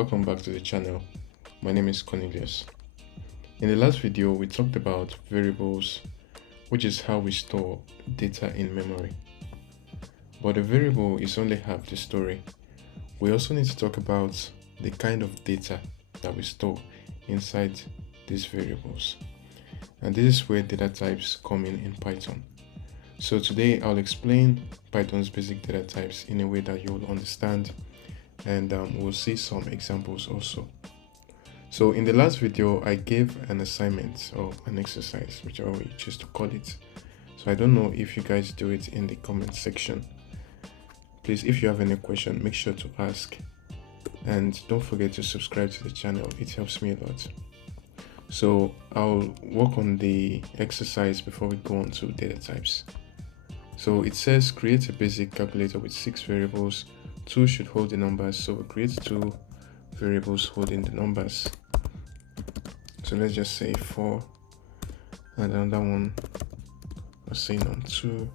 welcome back to the channel. My name is Cornelius. In the last video, we talked about variables, which is how we store data in memory. But a variable is only half the story. We also need to talk about the kind of data that we store inside these variables. And this is where data types come in Python. So today I'll explain Python's basic data types in a way that you'll understand, and we'll see some examples also. So in the last video, I gave an assignment or an exercise, whichever way you choose to call it. So I don't know if you guys do it in the comment section. Please, if you have any question, make sure to ask, and don't forget to subscribe to the channel. It helps me a lot. So I'll work on the exercise before we go on to data types. So it says create a basic calculator with 6 variables. 2 should hold the numbers, so we'll create 2 variables holding the numbers. So let's just say 4, and another one, let's say num2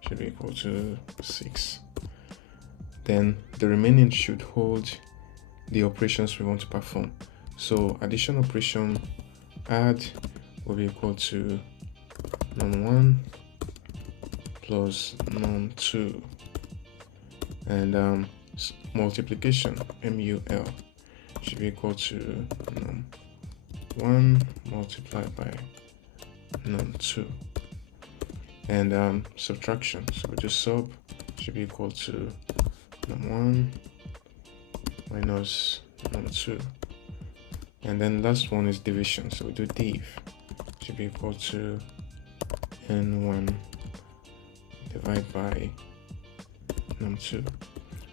should be equal to 6. Then the remaining should hold the operations we want to perform. So addition operation, add will be equal to num1 plus num2, and multiplication, mul, should be equal to num1 multiplied by num2, and subtraction, so we just sub, should be equal to num1 minus num2, and then last one is division, so we do div, should be equal to n1 divided by num2.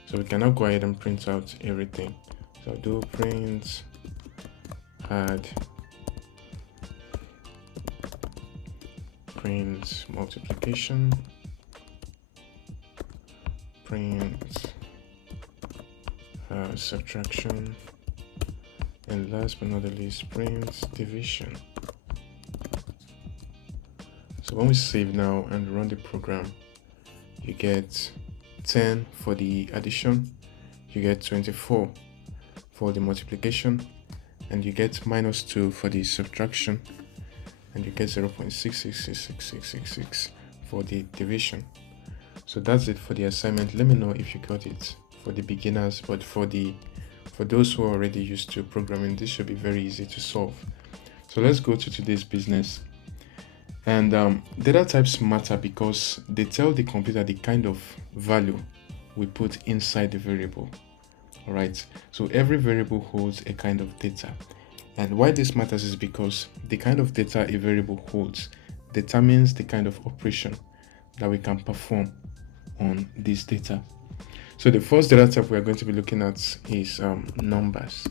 So we can now go ahead and print out everything. So do print add, print multiplication, print subtraction, and last but not the least, print division. So when we save now and run the program, you get 10 for the addition, you get 24 for the multiplication, and you get -2 for the subtraction, and you get 0.666666 for the division. So that's it for the assignment. Let me know if you got it for the beginners, but for those who are already used to programming, this should be very easy to solve. So let's go to today's business. And data types matter because they tell the computer the kind of value we put inside the variable. All right, so every variable holds a kind of data, and why this matters is because the kind of data a variable holds determines the kind of operation that we can perform on this data. So the first data type we are going to be looking at is numbers.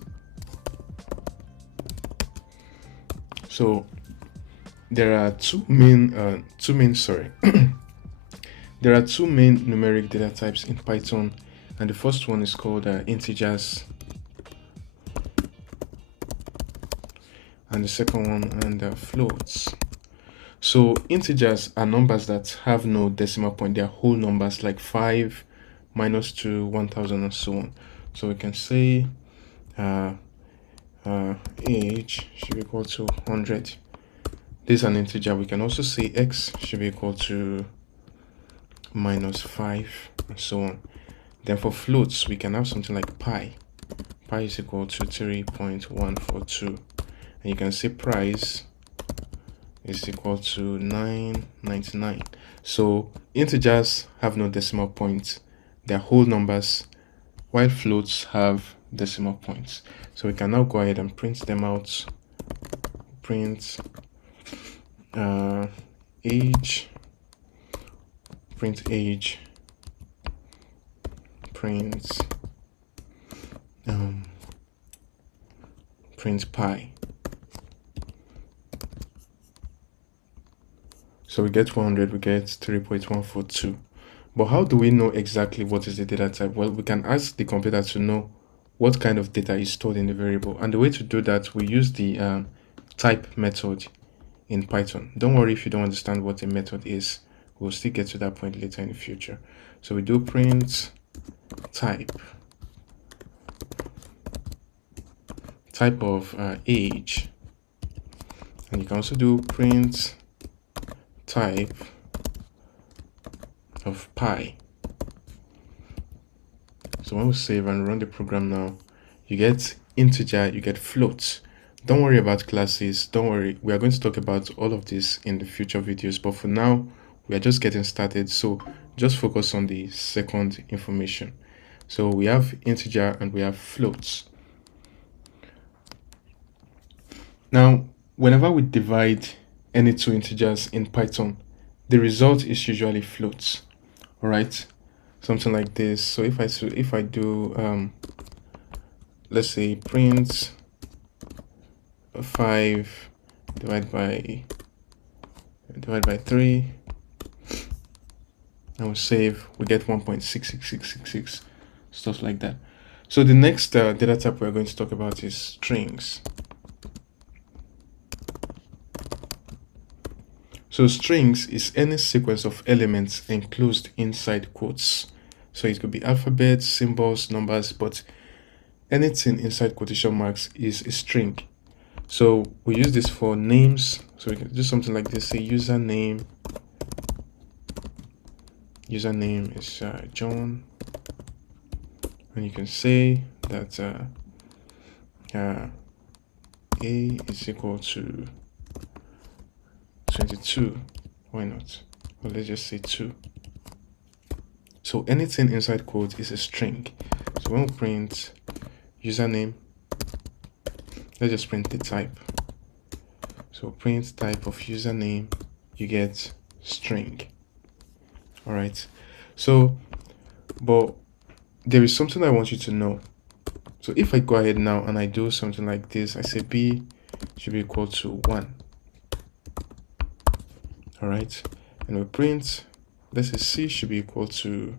So there are two main there are two main numeric data types in Python, and the first one is called integers, and the second one floats. So integers are numbers that have no decimal point. They are whole numbers like 5, -2, 1000, and so on. So we can say age should be equal to 100. This is an integer. We can also say x should be equal to -5, and so on. Then for floats, we can have something like pi. Pi is equal to 3.142, and you can say price is equal to 9.99. So integers have no decimal points. They're whole numbers, while floats have decimal points. So we can now go ahead and print them out. Print age, print age, print pi. So we get 100, we get 3.142. But how do we know exactly what is the data type? Well, we can ask the computer to know what kind of data is stored in the variable, and the way to do that, we use the type method in Python. Don't worry if you don't understand what a method is. We'll still get to that point later in the future. So we do print type, type of age, and you can also do print type of pi. So when we save and run the program now, you get integer, you get floats. Don't worry about classes, don't worry, we are going to talk about all of this in the future videos, but for now we are just getting started, so just focus on the second information. So we have integer and we have floats. Now whenever we divide any two integers in Python, the result is usually floats. All right, something like this. So if I do let's say print 5 divided by 3, and we save, we get 1.66666, stuff like that. So the next data type we're going to talk about is strings. So strings is any sequence of elements enclosed inside quotes. So it could be alphabets, symbols, numbers, but anything inside quotation marks is a string. So we use this for names. So we can do something like this, say username. Username is John. And you can say that A is equal to 22. Why not? Well, let's just say 2. So anything inside quotes is a string. So when we print username, let's just print the type. So print type of username, you get string. All right. So, but there is something I want you to know. So if I go ahead now and I do something like this, I say b should be equal to 1. All right, and we print, let's say c should be equal to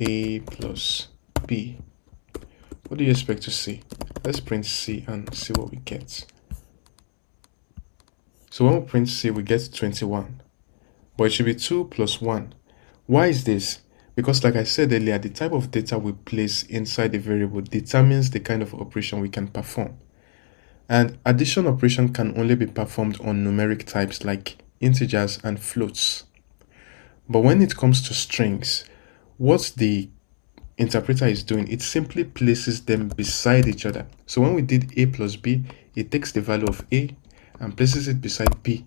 a plus b. What do you expect to see? Let's print c and see what we get. So when we print c, we get 21, but it should be 2 plus 1. Why is this? Because like I said earlier, the type of data we place inside the variable determines the kind of operation we can perform. And addition operation can only be performed on numeric types like integers and floats. But when it comes to strings, what the interpreter is doing, it simply places them beside each other. So when we did a plus b, it takes the value of a and places it beside b.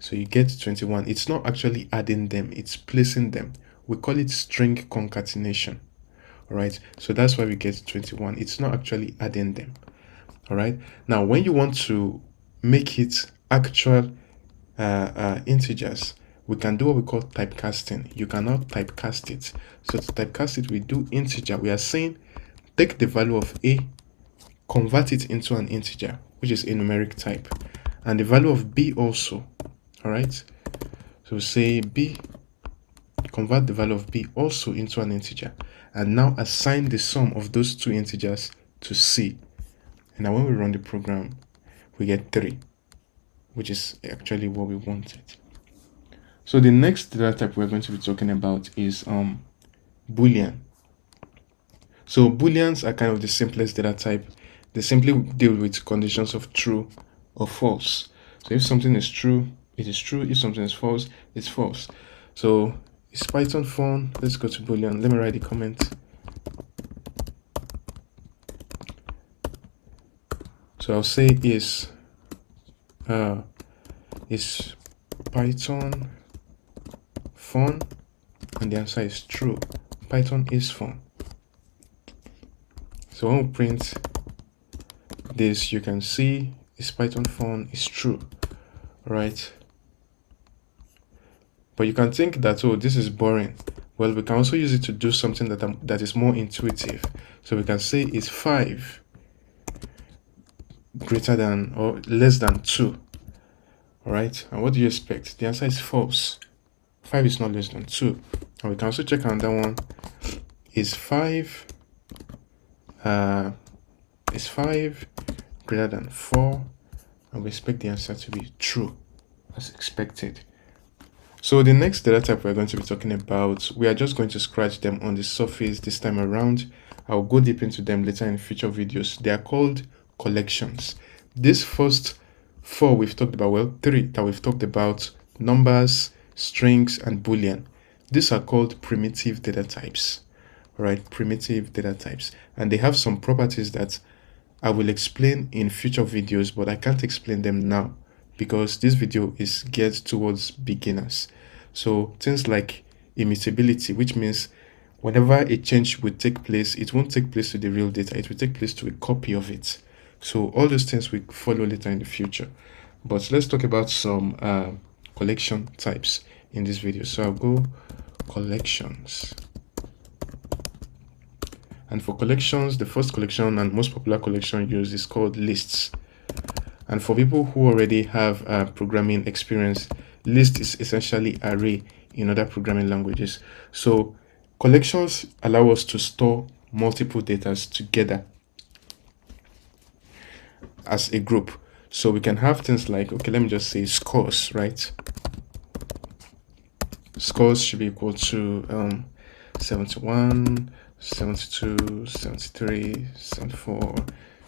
So you get 21. It's not actually adding them, it's placing them. We call it string concatenation. All right, so that's why we get 21. It's not actually adding them. All right, now when you want to make it actual integers, we can do what we call typecasting. You cannot typecast it. So to typecast it, we do integer. We are saying take the value of a, convert it into an integer, which is a numeric type, and the value of b also. All right, so say b, convert the value of b also into an integer, and now assign the sum of those two integers to c. And now when we run the program, we get 3, which is actually what we wanted. So the next data type we're going to be talking about is Boolean. So Booleans are kind of the simplest data type. They simply deal with conditions of true or false. So if something is true, it is true. If something is false, it's false. So is Python fun? Let's go to Boolean. Let me write the comment. So I'll say is Python fun? And the answer is true. Python is fun. So when we print this, you can see is Python fun is true, right? But you can think that, oh, this is boring. Well, we can also use it to do something that is more intuitive. So we can say is 5 greater than or less than 2. All right, and what do you expect? The answer is false. 5 is not less than 2. And we can also check another one. Is 5 greater than 4? And we expect the answer to be true, as expected. So the next data type we're going to be talking about, we are just going to scratch them on the surface this time around. I'll go deep into them later in future videos. They are called collections. This first four we've talked about, well, three that we've talked about, numbers, strings, and Boolean. These are called primitive data types, right? Primitive data types. And they have some properties that I will explain in future videos, but I can't explain them now because this video is geared towards beginners. So things like immutability, which means whenever a change will take place, it won't take place to the real data, it will take place to a copy of it. So all those things we follow later in the future. But let's talk about some collection types in this video. So I'll go collections. And for collections, the first collection and most popular collection used is called lists. And for people who already have programming experience, list is essentially array in other programming languages. So collections allow us to store multiple data together as a group. So we can have things like, okay, let me just say scores, right? Scores should be equal to 71, 72, 73, 74,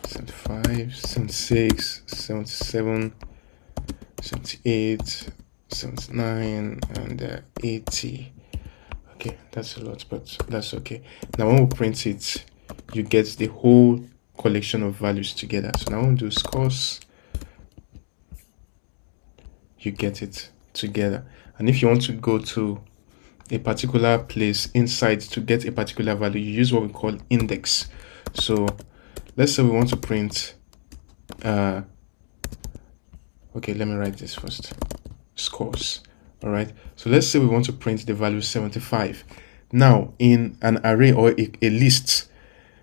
75, 76, 77, 78, 79, and 80. Okay, that's a lot, but that's okay. Now when we print it, you get the whole collection of values together. So now we'll do scores, you get it together. And if you want to go to a particular place inside to get a particular value, you use what we call index. So let's say we want to print okay, let me write this first. Scores. All right, so let's say we want to print the value 75. Now in an array or a list,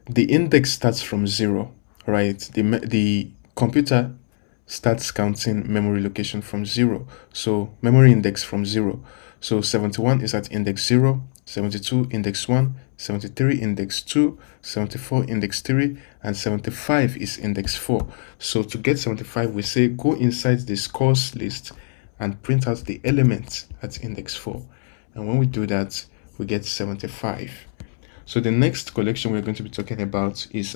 the index starts from 0. Right, the computer starts counting memory location from 0. So memory index from 0. So 71 is at index 0, 72 index 1, 73 index 2, 74 index 3, and 75 is index 4. So to get 75, we say go inside the scores list and print out the element at index 4. And when we do that, we get 75. So the next collection we're going to be talking about is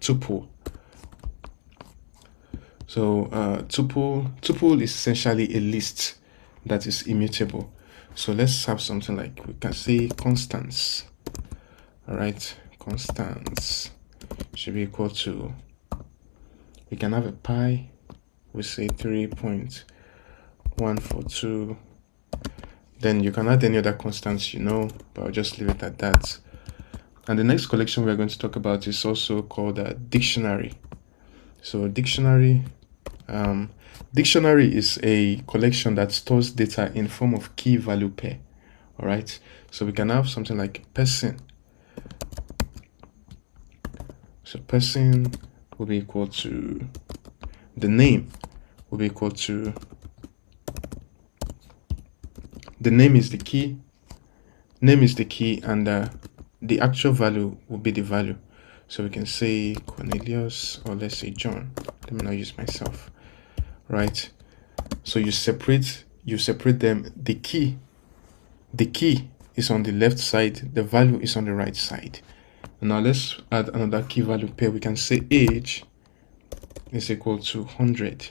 tuple. So tuple is essentially a list that is immutable. So let's have something like, we can say constants. All right, constants should be equal to, we can have a pi, we say 3.142. Then you can add any other constants, but I'll just leave it at that. And the next collection we're going to talk about is also called a dictionary. So dictionary is a collection that stores data in form of key value pair. All right, so we can have something like person. So person will be equal to, the name will be equal to, the name is the key, and the actual value will be the value. So we can say Cornelius, or let's say John. Let me not use myself. Right, so you separate them. The key is on the left side, the value is on the right side. Now let's add another key value pair. We can say age is equal to 100,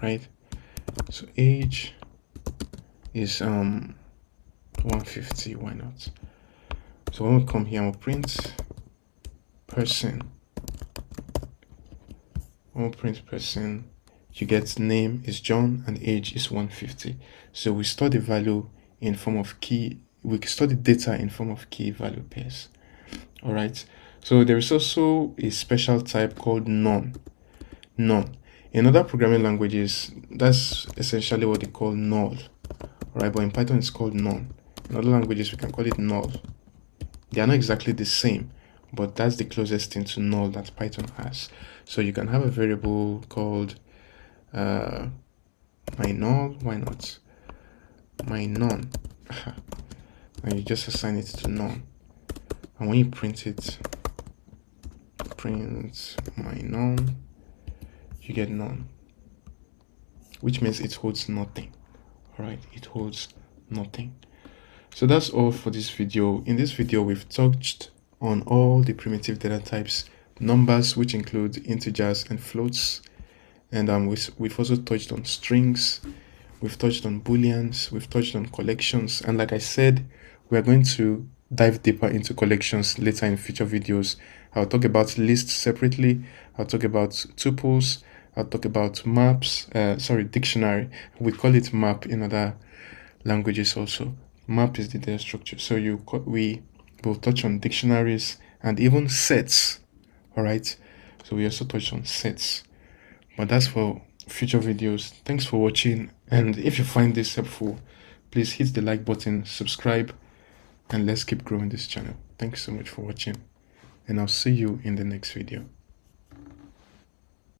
right? So age is 150. Why not? So when we come here and we'll print person, you get name is John and age is 150. So we store the value in form of key, we store the data in form of key value pairs. All right, so there is also a special type called none. In other programming languages, that's essentially what they call null. All right, but in Python it's called none. In other languages we can call it null. They are not exactly the same, but that's the closest thing to null that Python has. So you can have a variable called my null, why not? My none. And you just assign it to none. And when you print it, print my none, you get none, which means it holds nothing. All right, it holds nothing. So that's all for this video. In this video, we've touched on all the primitive data types numbers, which include integers and floats. And we've also touched on strings, we've touched on Booleans, we've touched on collections. And like I said, we're going to dive deeper into collections later in future videos. I'll talk about lists separately. I'll talk about tuples. I'll talk about maps, dictionary. We call it map in other languages also. Map is the data structure. So we will touch on dictionaries and even sets. All right. So we also touch on sets. But that's for future videos. Thanks for watching. And if you find this helpful, please hit the like button, subscribe, and let's keep growing this channel. Thanks so much for watching. And I'll see you in the next video.